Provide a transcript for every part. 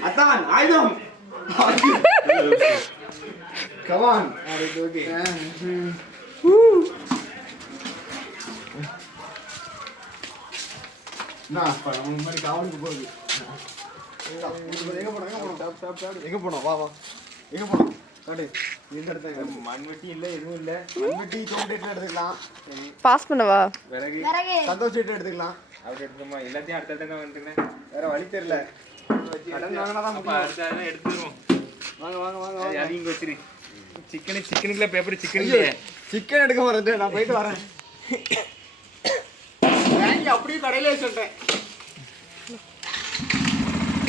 Atan, ayudum. Come on. Okay. Nah, kalau mau balik kawan gue boleh. எங்க போனோம் வா வா எங்க போனோம் காடு இந்த இடத்துல மண்வெட்டி இல்ல எதுவும் இல்ல மண்வெட்டி தோண்டிட்டு எடுத்துக்கலாம் பாஸ் பண்ணவா விறகு சந்தோஷிட்டு எடுத்துக்கலாம் அப்படி எடுத்துமா எல்லாத்தையும் அடுத்த வந்துட்டேன் வேற வழி தெரியல கடன் வாங்கினா தான் அடுத்த எடுத்துருவோம் வாங்க வாங்க வாங்க அது இங்க வச்சிரு சிக்கனுக்குள்ள பேப்பர் சிக்கன் எடுக்க வரது நான் போயிட்டு வரேன் வாங்கி அப்படியே கடையில வச்சுட்டேன்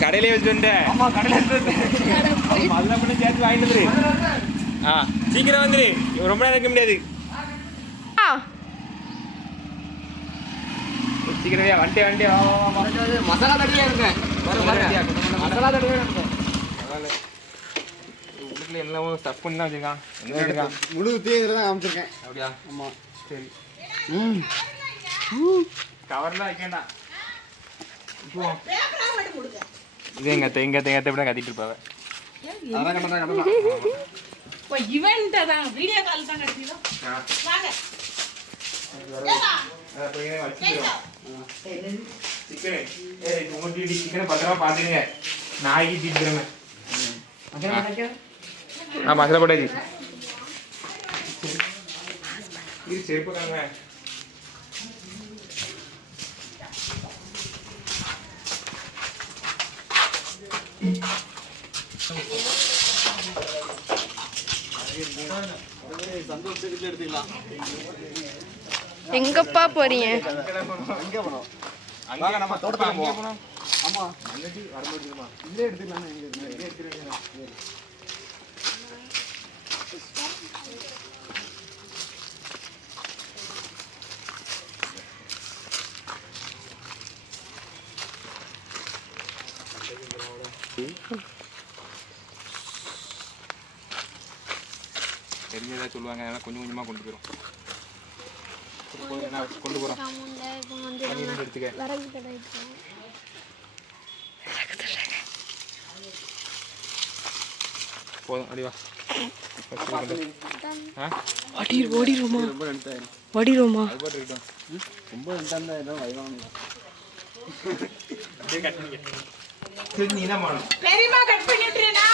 கடையிலே வச்சுட்டேன் ஆமா கடையில வச்சுட்டேன் மல்ல பண்ணி சேர்த்து வாங்கிட்டு வந்துரு சீக்கிரம் வந்துரு ரொம்ப நேரம் இருக்க முடியாது சீக்கிரமே வண்டி மசாலா தட்டியா இருக்கேன் மசாலா தட்டியா இருக்கேன் வீட்டில் எல்லாம் ஸ்டஃப் பண்ணி தான் வச்சுருக்கான் முழு தீவிர தான் காமிச்சிருக்கேன் அப்படியா ஆமாம் சரி கவர்லாம் வைக்கண்டா இது எங்க தேங்க இப்படி கத்திட்டு இருப்பாவ அதான் கட்டதான் இவன்ட்ட தான் வீடியோ கால் தான் கட்டிடோ வாங்க சிக்கன் பத்திரமா பாத்துங்க நாய்க்கு தீட்டுக்கிறேன் மசாலா போட்டாச்சு இது செருப்புக்காங்க எங்கப்பா போறீங்க நம்ம தோட்டத்துக்கு போனோம் ஆமா மண்ணடி வரமாட்டேங்குமா இதே எடுத்துக்கலாம் தெரிஞ்சதா சொல்லுவாங்க அதெல்லாம் கொஞ்சம் கொஞ்சமாக கொண்டு போயிடும் கொண்டு போகிறோம் எடுத்துக்க போதும் அடிவா ஓடிடுவோமா ரொம்ப சரி நீ தான் பண்ணணும் பெரியமா கட் பண்ணிட்டுறேனா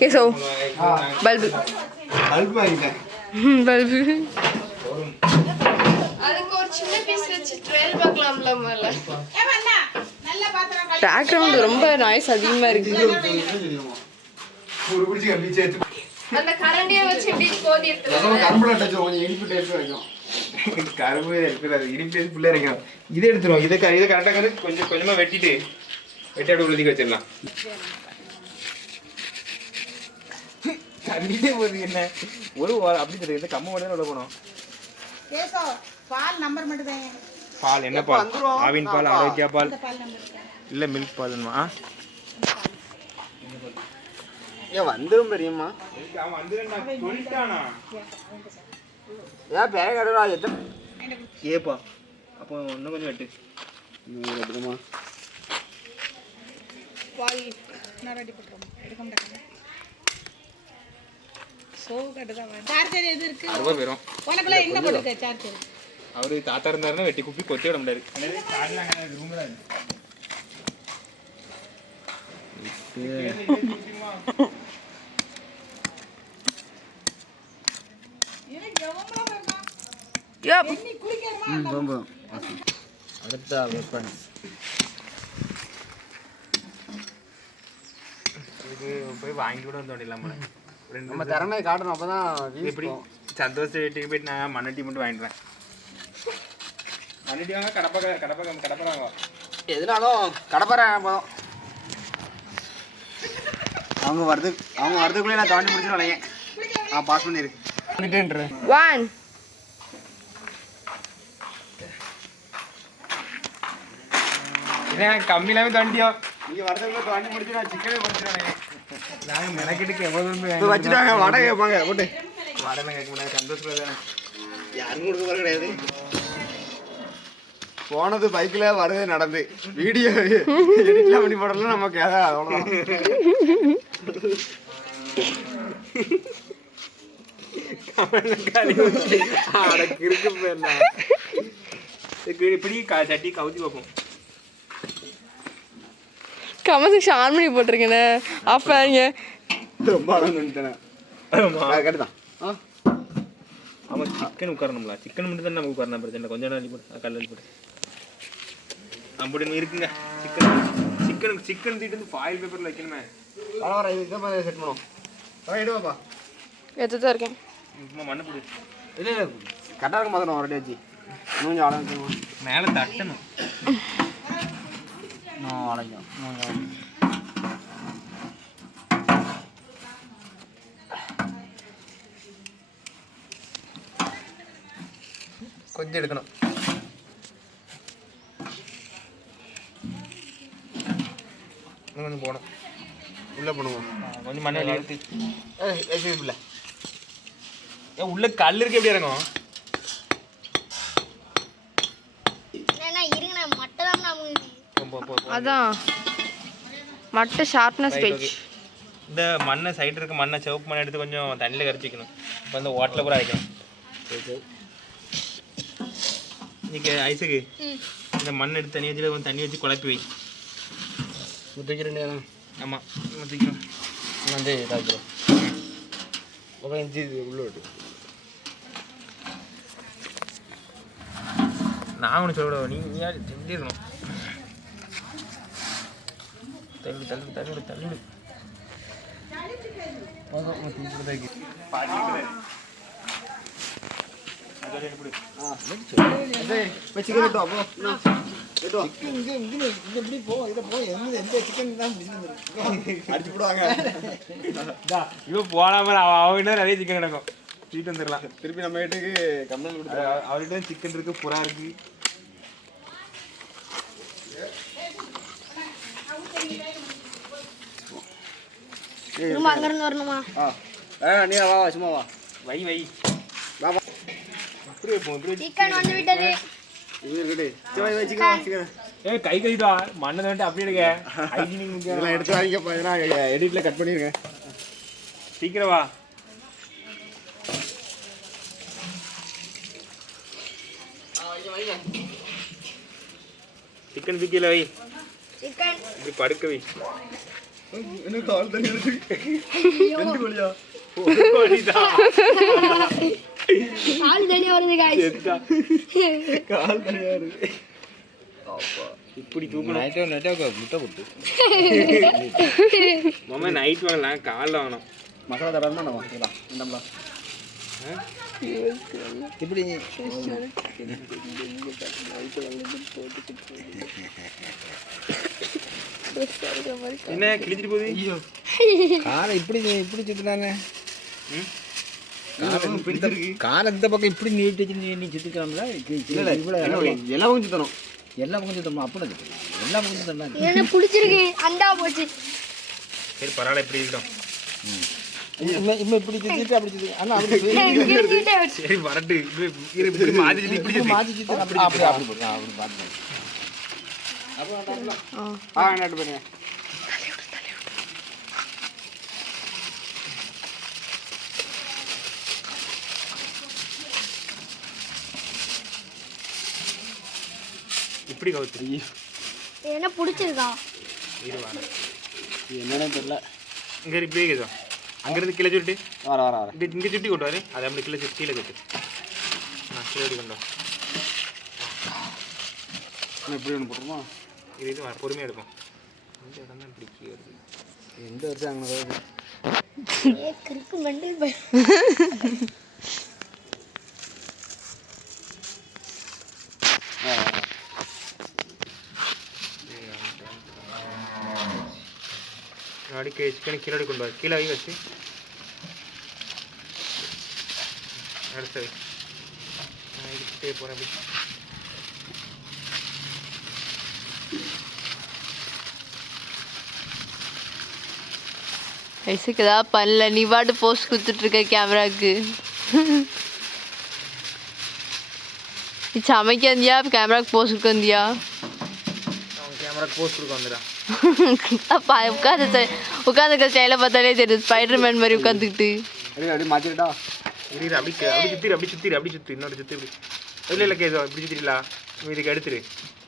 கேசோ பல்பு அதுக்கு ஒரு சின்ன பீஸ் வச்சு ட்ரையல் பார்க்கலாம்ல மேல பேக்ரவுண்ட் ரொம்ப நாய்ஸ் அதிகமா இருக்கு அந்த கரண்டியை வச்சு இப்படி கோதி கரும்பு இருக்கிறது இனிப்பு பிள்ளை இறங்கும் இதை எடுத்துருவோம் இதை கரெக்டாக கொஞ்சம் கொஞ்சமாக வெட்டிட்டு அப்படி உழுதிக்க வச்சிடலாம் தண்ணிட்டே போகுது என்ன ஒரு அப்படி தெரியுது கம்ம மட்டும் உள்ள போனோம் பால் என்ன பால் ஆவின் பால் ஆரோக்கியா பால் இல்லை மில்க் பால்மா ஏன் வந்துடும் பெரியம்மா அவன் வந்துடும் சொல்லிட்டானா ஏன் பேர கடவுளா எத்தனை ஏப்பா அப்போ இன்னும் கொஞ்சம் வெட்டு எப்படிமா பால் நான் ரெடி பண்றோம் எடுக்க மாட்டேன் சோ கட்டதான் சார்ஜர் எது இருக்கு அறுபது பேரும் உனக்குள்ள என்ன போடுங்க சார்ஜர் அவரு தாத்தா இருந்தாருன்னா வெட்டி குப்பி கொத்தி விட முடியாது ரூம்ல அடுத்த வெப்பன் இதுக்கு போய் வாங்கி கூட வந்து இல்லாம நம்ம திறமையை காட்டணும் அப்பதான் எப்படி சந்தோஷ வீட்டுக்கு போயிட்டு நான் மண்ணட்டி மட்டும் வாங்கிடுறேன் மண்ணட்டி வாங்க கடப்பறாங்க எதுனாலும் கடப்பறேன் போதும் அவங்க வரதுக்குள்ளே நான் தாண்டி முடிச்சிருவாங்க. பாஸ் பண்ணிரு. 1 கம்மி இல்லாம தாண்டியோ நீங்க வரதுக்குள்ள தாண்டி முடிச்சு நான் சிக்கனே முடிச்சிருவாங்க. நாங்க மெனக்கிட்டுக்கு எவ்வளவு வச்சுட்டாங்க. வடை கேட்பாங்க போட்டு வடை கேட்க மாட்டாங்க. சந்தோஷம் யாரும் கொடுக்க போற கிடையாது. போனது பைக்ல வரது நடந்து வீடியோ எடிட்லாம் பண்ணி போடலாம் நமக்கு அவ்வளோதான். இப்படி சட்டி கவுத்தி வைப்போம். கமெண்ட் ஆன் பண்ணி போட்டிருக்கேனே ஆஃப் பண்ணீங்க. ரொம்ப ஆனந்தம் கரெக்ட். ஆமாம் சிக்கன் உட்காரணும்ல. சிக்கன் மட்டும் தான் நமக்கு உட்காரணும். பிரச்சனை கொஞ்சம் அள்ளி போட்டு கல் அள்ளி போட்டு அப்படின்னு இருக்குங்க. சிக்கன் தீட்டு வந்து ஃபாயில் பேப்பரில் வைக்கணுமே. வர இதுதான் செட் பண்ணுவோம். எடுவாப்பா எடுத்துதான் இருக்கேன். மண்ணு போடு. இல்லை கரெக்டாக இருக்க மாதிரி ரெடி வச்சு கொஞ்சம் ஆரம்பிக்கணும். மேலே தட்டணும். அழைக்கும் கொஞ்சம் எடுக்கணும். கொஞ்சம் போகணும். உள்ளே போடுவோம். கொஞ்சம் மண்ணை எடுத்து இல்லை உள்ள கல் இருக்கு. எப்படி இறங்கும்? அதான் மட்டை ஷார்ப்னஸ் பேஜ். இந்த மண்ணை சைடு இருக்க மண்ணை சிவப்பு மண்ணை எடுத்து கொஞ்சம் தண்ணியில் கரைச்சிக்கணும். இப்போ இந்த ஓட்டில் கூட அரைக்கணும். இன்னைக்கு ஐஸுக்கு இந்த மண் எடுத்து தண்ணி வச்சு கொஞ்சம் தண்ணி வச்சு குழப்பி வை. ஊற்றிக்கிறேன். ஆமாம் ஊற்றிக்கிறோம். வந்து இதாக்கிறோம். அப்புறம் இஞ்சி உள்ள விட்டு நான் ஒன்று சொல்ல நீ யார் செஞ்சிடணும். தள்ளு தள்ளு தள்ளு தள்ளு நிறைய சிக்கன் கிடக்கும். வீட்டு வந்துடலாம். திருப்பி நம்ம வீட்டுக்கு கம்ப்ளைண்ட் கொடுத்து அவர்கிட்ட சிக்கன் இருக்கு, புறா இருக்கு. நீ வா சும்மா வா. வை வை கை கைதா மண்ணை வந்துட்டு அப்படி எடுக்க எடுத்து வாங்கிக்க. எடிட்ல கட் பண்ணிருங்க. சீக்கிரம் வா. சிக்கன் தூக்கில வை. இப்படி படுக்க வை. என்ன கால் தண்ணி இருக்கு. எந்த கோழியா? ஒரு கோழிதா. கால் தண்ணி வருது गाइस. கால் தண்ணி வருது. அப்பா இப்படி தூக்கணும். நைட்டா முட்டை போட்டு. மாமா நைட் வாங்கலாம், கால்ல வாங்கணும். மசாலா தடவை நான் வாங்கிக்கலாம். இந்தம்மா இப்படி என்ன கிழிச்சிட்டு போகுது. காலை இப்படி இப்படி சுத்தினாங்க. காலை இந்த பக்கம் இப்படி நீட்டி நீ சுத்திக்கலாம்ல. எல்லா பக்கம் சுத்தணும். எல்லா பக்கம் சுத்தணும். அப்படி எல்லா பக்கம் சுத்தணும். எனக்கு பிடிச்சிருக்கு. அண்டா போச்சு. சரி பரவாயில்ல இப்படி இருக்கட்டும். இப்படி சுத்திட்டு அப்படி சுத்தி. அண்ணா அப்படி சரி வரட்டு. இப்படி மாத்தி சுத்தி இப்படி மாத்தி சுத்தி அப்படி அப்படி அப்படி போடு. அப்படி பாத்து. அப்ப நட்டு பாருங்க. இப்படி கவுத்து. என்ன பிடிச்சிருக்கா? என்னன்னு தெரியல. இங்க இப்படியே கேதோ. அங்கிருந்து கீழே சுட்டி வர வர வர இங்கே சுட்டி கொண்டு வர. அதை அப்படி கீழே சுட்டி கீழே கட்டு. கீழே கொண்டு வர. எப்படி ஒன்று போட்டுருமா? இது பொறுமையாக எடுப்போம். இந்த இடம் தான் பிடிச்சி வருது. எந்த வருஷம் அங்கே வருது. அப்படி ஓகே சிக்கன் கீழே கொண்டு வா கீழே வச்சு அடுத்தது எடுத்துகிட்டே போகிறேன் அப்படி ஐசுக்குதா பண்ணல நீ பாட்டு போஸ்ட் கொடுத்துட்டு இருக்க கேமராக்கு நீ சமைக்க வந்தியா கேமராக்கு போஸ்ட் கொடுக்க வந்தியா அவன் கேமராக்கு போஸ்ட் கொடுக்க வந்துடா அப்பா உட்காந்துக்க ஸ்டைல பார்த்தாலே தெரியுது ஸ்பைடர்மேன் மாதிரி உட்காந்துக்கிட்டு அப்படி மாற்றிட்டா இரு அப்படி சுற்றி இன்னொரு சுற்றி இப்படி இல்லை கேசோ இப்படி சுற்றிடலா இதுக்கு எடுத்துரு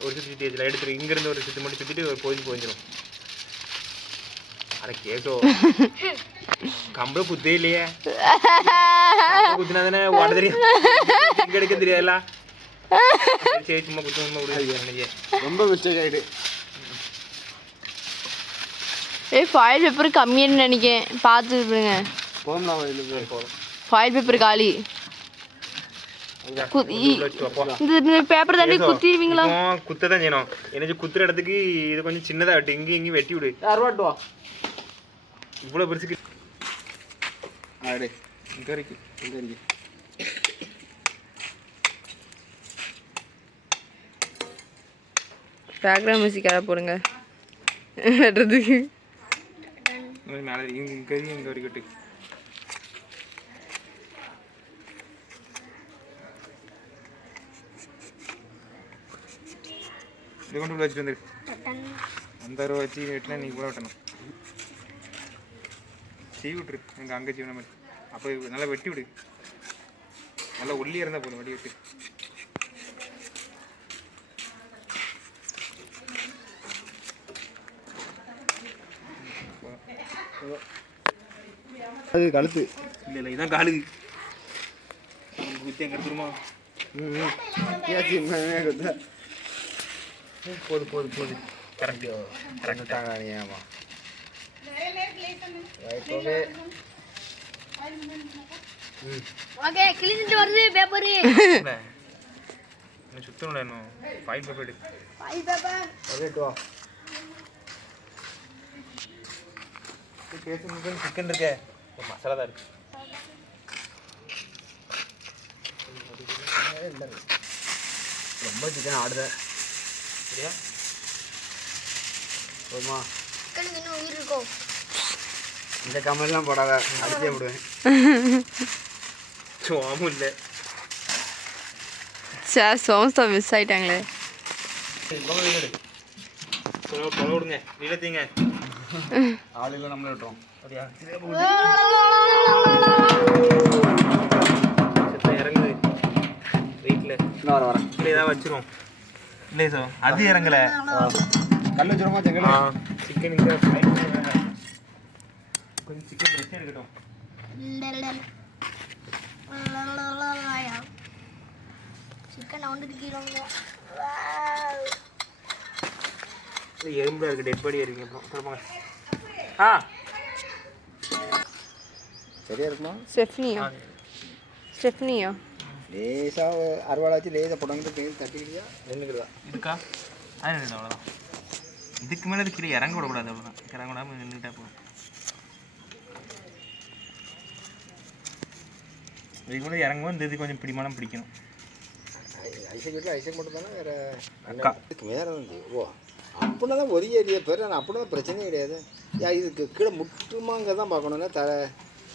ஒரு சுற்றி சுற்றி வச்சுல எடுத்துரு இங்கேருந்து ஒரு சுற்றி மட்டும் சுற்றிட்டு ஒரு போஞ்சிடும் அட கேசோ கம்பளை குத்தே இல்லையே குத்தினா தானே ஓட்ட தெரியும் இங்கே எடுக்க தெரியாதுல்ல சரி சும்மா குத்து ரொம்ப மிஸ்டேக் ஆகிடு ஃபாயில் பேப்பர் கம்மின்னு நினைக்கிறேன் பார்த்துருங்க ஃபாயில் பேப்பர் காலி இந்த பேப்பர் தாண்டி குத்திடுவீங்களா குத்த தான் செய்யணும் எனக்கு குத்துற இடத்துக்கு இது கொஞ்சம் சின்னதாக வெட்டு இங்கேயும் வெட்டி விடு இவ்வளோ பெருசுக்கு இங்கே இருக்கு பேக்ரவுண்ட் மியூசிக் யாரை போடுங்க வெட்டுறதுக்கு மேலே இங்கே வரைக்கும் இது கொண்டு உள்ள வச்சுட்டு வந்துரு அந்த அருவா வச்சு வெட்டினா நீ கூட வெட்டணும் சீவி விட்டுரு எங்கள் அங்கே சீவின மாதிரி அப்போ நல்லா வெட்டி விடு நல்லா ஒல்லியாக இருந்தால் போதும் வெட்டி விட்டு அது கழுத்து இல்லை இதான் காலு குத்தி அங்கே எடுத்துருமா போது கரெக்டாக ஓகே கிழிஞ்சிட்டு வருது பேப்பர் சுத்தணும் இன்னும் ஃபைல் பேப்பர் எடு சிக்கன் இருக்கே மசாலா தான் இருக்கு ரொம்ப சிக்கன் ஆடுத சரியா போதுமா உயிர் இருக்கும் இந்த கமெண்ட்லாம் போடாத அடிச்சே விடுவேன் சோமும் இல்லை சார் சோம்ஸ்தா மிஸ் ஆயிட்டாங்களே கொலை விடுங்க நிலத்தீங்க ஆளுகளை நம்மளே விட்டுறோம் அப்படியா இறங்குது வெயிட்டில் இன்னும் வரேன் இல்லை ஏதாவது வச்சிரும் இல்லை சார் அது இறங்கலை கல் வச்சுருமா செங்கல் சிக்கன் இங்கே கொஞ்சம் சிக்கன் ரெஸ்ட் எடுக்கட்டும் சிக்கன் வந்துட்டு கீழே எறும்பு இருக்குது டெட் பாடி இருக்கீங்க அப்புறம் சொல்லுவாங்க சரியா இருக்குமா ஸ்டெஃப்னியா லேசாக அறுவாடை வச்சு லேசாக புடங்கிட்டு பேர் தட்டிக்கிட்டியா நின்றுக்குதா இதுக்கா அது அவ்வளோதான் இதுக்கு மேலே இது கீழே இறங்க விடக்கூடாது அவ்வளோதான் இறங்க விடாமல் நின்றுட்டா போதும் இதுக்கு மேலே இறங்கும்போது இந்த இது கொஞ்சம் பிடிமானம் பிடிக்கணும் ஐசக் வீட்டில் ஐசக் மட்டும் தானே வேறு அண்ணனுக்கு வேறு வந்து ஓ அப்படின்னா தான் ஒரே ஏரியா பேர் ஆனால் அப்படின்னா பிரச்சனையே கிடையாது இதுக்கு கீழே முட்டுமாங்க தான் பார்க்கணுன்னா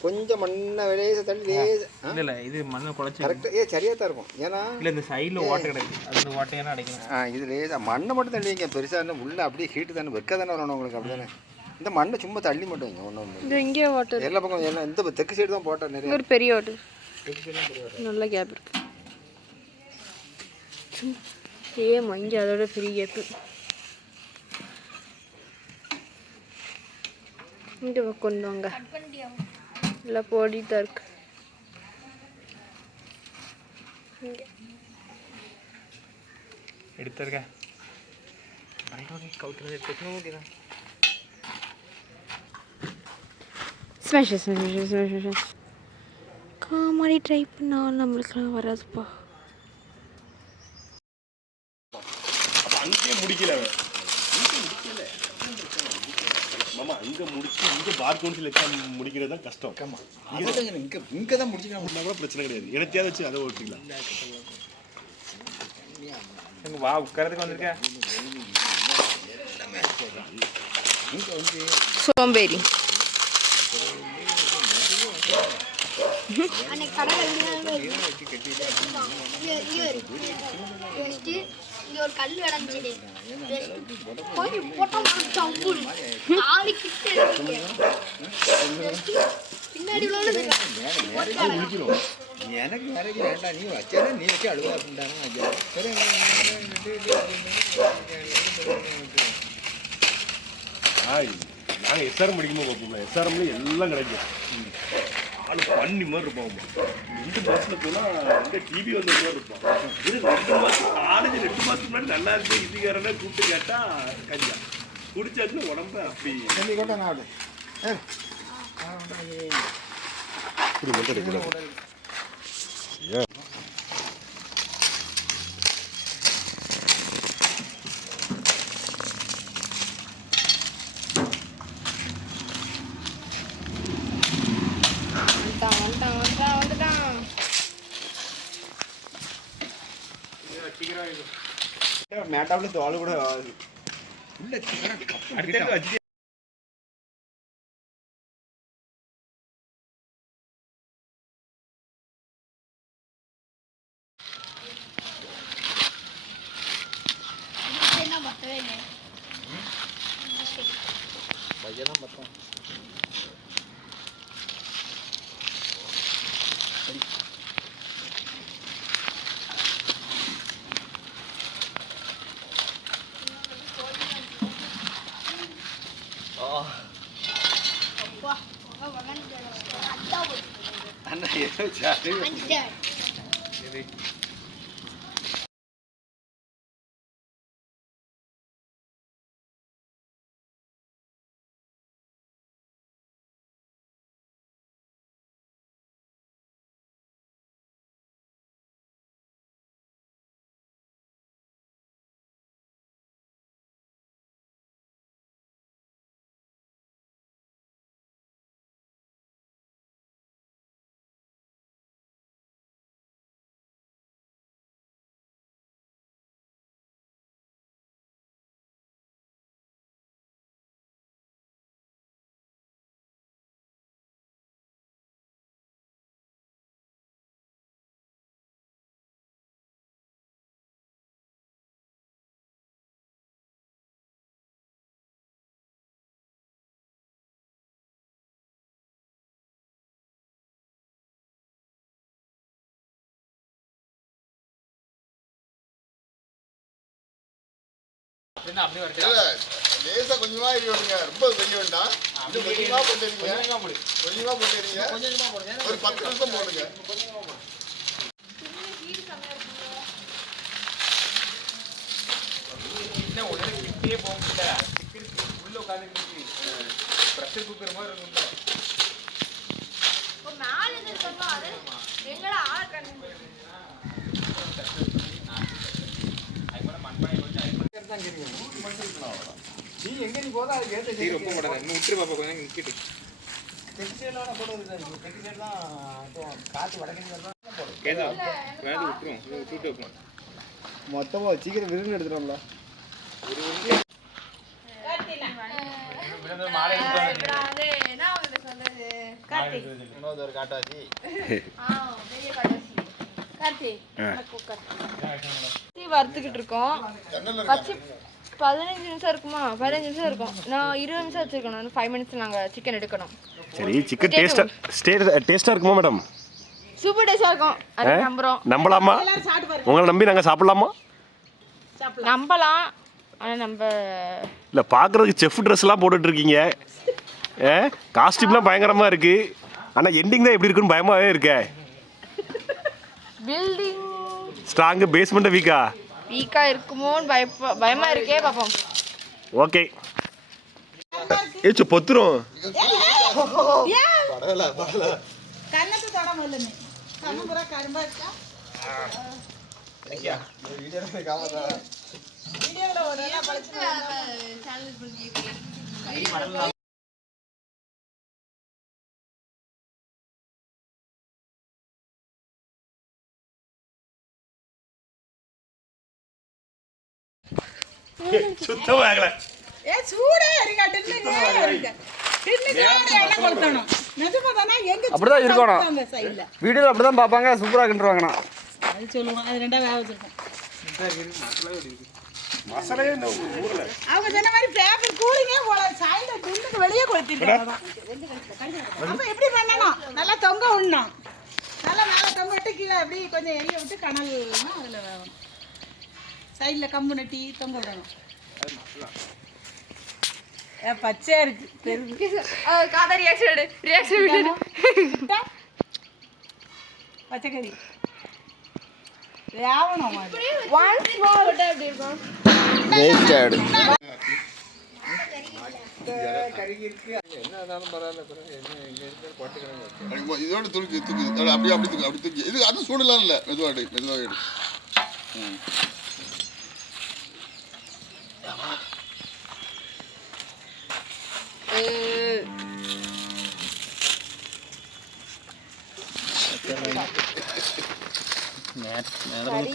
கொஞ்சம் மண்ணை லேச தள்ளி லேச இல்லை இது மண்ணை குழச்சி கரெக்டாக சரியாக தான் இருக்கும் ஏன்னா இல்லை இந்த சைடில் ஓட்டை கிடையாது அந்த ஓட்டையெல்லாம் அடைக்கணும் இது லேசாக மண்ணை மட்டும் தள்ளி வைங்க பெருசாக இருந்தால் உள்ளே அப்படியே ஹீட்டு தானே வெக்க தானே வரணும் உங்களுக்கு அப்படி தானே இந்த மண்ணை சும்மா தள்ளி மட்டும் வைங்க ஒன்றும் இங்கே வாட்டர் எல்லா பக்கம் எல்லாம் இந்த தெற்கு சைடு தான் போட்டேன் நிறைய ஒரு பெரிய வாட்டர் நல்ல கேப் இருக்கு ஏமா இங்கே அதோட பெரிய கேப்பு இங்கே கொண்டு வாங்க இல்லை போடிதான் இருக்கு எடுத்துருக்கேன் கவுட்டு ஸ்மாஷ் காமெடி ட்ரை பண்ணால் நம்மளுக்குலாம் வராதுப்பா அங்கேயே முடிக்கல மாமா அங்கே அங்கே முடிச்சு இங்கே பார் கவுன்சில் எக்ஸாம் முடிக்கிறது தான் கஷ்டம். இங்கே தான் முடிச்சுக்கலாம் கூட பிரச்சனை கிடையாது. எனத்தையாவது வச்சு அதை ஓட்டிக்கலாம். வா உட்காரதுக்கு வந்திருக்கேன். சோம்பேறி. அன்னைக்கு கடலை இங்க ஒரு கல் கிடந்துச்சு போய் போட்டோம் சம்புல் ஆளு கிட்ட பின்னாடி உள்ளது எனக்கு வேலைக்கு வேண்டாம், நீ வச்சா நீ வச்சு அழுவா அப்படின்ட்டாங்க. சரி நாங்கள் எஸ்ஆர்எம் படிக்கும்போது பார்ப்போம்ல, எஸ்ஆர்எம்ல எல்லாம் கிடைக்கும். ஆள் பண்ணி மாதிரி இருப்போம். 2 மாதத்துல போனால் இந்த டிவி வந்த மாதிரி இருப்போம். இது 2 மாதம் காலேஜ் 2 மாதத்துக்கு முன்னாடி நல்லா இருக்கு. இதுக்காரனே கூப்பிட்டு கேட்டால் கஞ்சா குடிச்சாச்சுன்னு உடம்பு அப்படி மேட்டாப்ல தோல் கூட என்ன பத்தவே இல்லை பையன் மொத்தம் அண்ணா ஏதோ சாரு லேசா கொஞ்சமா ஏறி விடுங்க, ரொம்ப பெரிய வேண்டாம். கொஞ்சமா போட்டுறீங்க, கொஞ்சமா போட்டுறீங்க, ஒரு 10 நிமிஷம் போடுங்க. கிட்டே போக முடியல. உள்ள உட்காந்து ப்ரெஷர் குக்கர் மாதிரி இருக்கும்ல. நீ எங்க நீ போதா அது ஏத்த நீ ரொம்ப போடாத. இன்னும் விட்டுரு பாப்பா கொஞ்சம் நிக்கிட்டு. தெற்கு சைடுல போடுறது இல்ல. தெற்கு சைடு தான் காத்து வடக்கு தான் போடுது. கேதா வேணா விட்டுரும். விட்டுட்டு வைப்போம். மொத்தமா சீக்கிரம் விருந்து எடுத்துறோம்ல. விருந்து மாலை எடுத்து வந்து என்ன உங்களுக்கு சொல்றது கார்த்திக் இன்னொரு ஒரு காட்டாச்சி. பெரிய காட்டாச்சி கார்த்திக் வறுத்துக்கிட்டு இருக்கோம். வச்சு 15 நிமிஷம் இருக்குமா? 15 நிமிஷம் இருக்கும். நான் 20 நிமிஷம் வச்சிருக்கணும். 5 மினிட்ஸ் நாங்கள் சிக்கன் எடுக்கணும். சரி, சிக்கன் டேஸ்ட்டாக இருக்குமா மேடம்? சூப்பர் டேஸ்டாக இருக்கும். அது நம்புகிறோம். நம்பலாமா? உங்களை நம்பி நாங்கள் சாப்பிட்லாமா? நம்பலாம். ஆனால் நம்ம இல்லை, பார்க்குறதுக்கு செஃப் ட்ரெஸ்லாம் போட்டுட்ருக்கீங்க. காஸ்டியூம்லாம் பயங்கரமாக இருக்குது. ஆனால் எண்டிங் தான் எப்படி இருக்குன்னு பயமாகவே இருக்கே. பில்டிங் ஸ்ட்ராங்கு, பேஸ்மெண்ட்டு வீக்கா இருக்குமோன்னு பயமா இருக்கே. பாப்போம். ஓகே. ஏச்சு பொத்துரும். கண்ணத்து தொடாம இல்லைன்னு கண்ணபுரா கரும்பா இருக்கா வீடியோவில் ஒரு சுத்தமா ஆகல. ஏ சூடே இருக்கா டின்னுக்கு இருக்கு. டின்னுக்கு எண்ணெய் கொளுத்தணும். நிஜமா தானே எங்க அப்படிதான் இருக்கணும். அந்த சைடுல. வீடியோல அப்படிதான் பாப்பாங்க, சூப்பரா கிண்டுவாங்கண்ணா. அது சொல்லுவோம். அது ரெண்டா வேக வச்சிருக்கோம். மசாலையே இந்த ஊர்ல. அவங்க சொன்ன மாதிரி பேப்பர் கூலிங்கே போல சைடுல டின்னுக்கு வெளியே கொளுத்திட்டாங்க. அப்ப எப்படி பண்ணணும்? நல்லா தொங்க விடணும். நல்லா மேல தொங்க விட்டு கீழே அப்படி கொஞ்சம் எரிய விட்டு கனல்னா அதுல வேகணும். சைடுல கம்பு நட்டி தொங்க விடணும். பச்சையா இருக்கு. காதா ரியாக்ஷன் பச்சைக்கறி வேவணும் ஒன் ஸ்மால் அப்படி இருக்கும். வேஸ்டட். என்னதாலும் பரவாயில்ல, எங்க இருக்கிற போட்டுக்கிறாங்க. இதோட தூக்கி அப்படி தூக்கி இது அது சூடலாம் இல்லை, மெதுவாக எடு.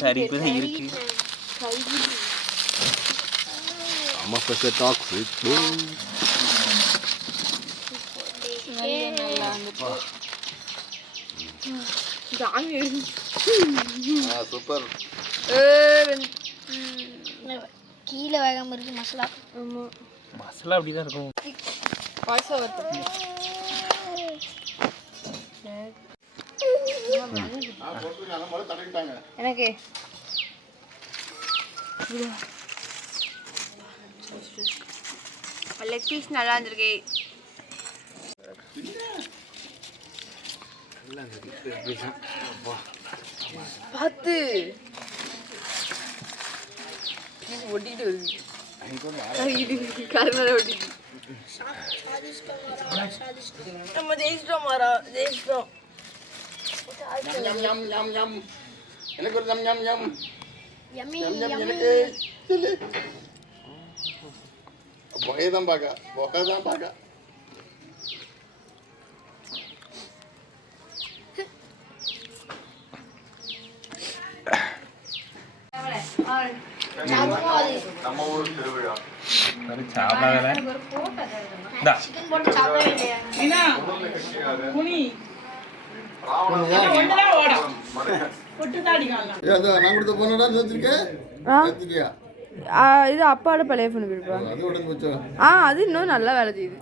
கறிப்பு இருக்கு. அம்மா ஸ்பெஷல் டாக்ஸ் சூப்பர். கீழே வேகாம இருக்கு மசாலா. மசாலா அப்படிதான் இருக்கும். எனக்கு லெக் பீஸ் நல்லா இருந்திருக்கு. பார்த்து ஒட்டிட்டு வருது. கருமலை ஒட்டிட்டு நம்ம ஜெயிச்சிட்டோம் மாறா, ஜெயிச்சிட்டோம். எனக்கு ஒரு ஞம் ஞம் ஞம் யம்மி எனக்கு சொல்லு. புகையதான் பார்க்க நம்ம ஊர் திருவிழா சிக்கன் போட்டு சாப்பிடவே இல்லையா? மீனா குனி ஒண்ணுதான் ஓடும் பொட்டு தாடிக்கலாம். நான் கொடுத்த போனடா நிறுத்திருக்கேன். இது அப்பாவோட பழைய ஃபோன் போயிருப்பா. அது உடனே போச்சா? அது இன்னும் நல்லா வேலை செய்யுது.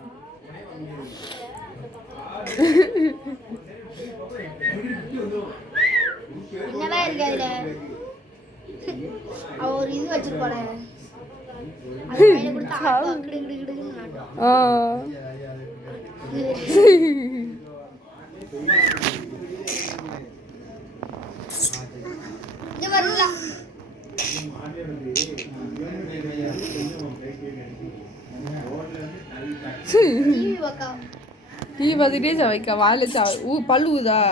என்னடா இருக்கு அதுல? அவ ஒரு இது வச்சிருப்பாளே, அது கையில கொடுத்து ஆட்டம் கிடு கிடு கிடுன்னு ஆட்டம். இது வரல. டிவி பக்கா டிவி பார்த்துட்டே சவைக்கா வாயில பல்லுதா.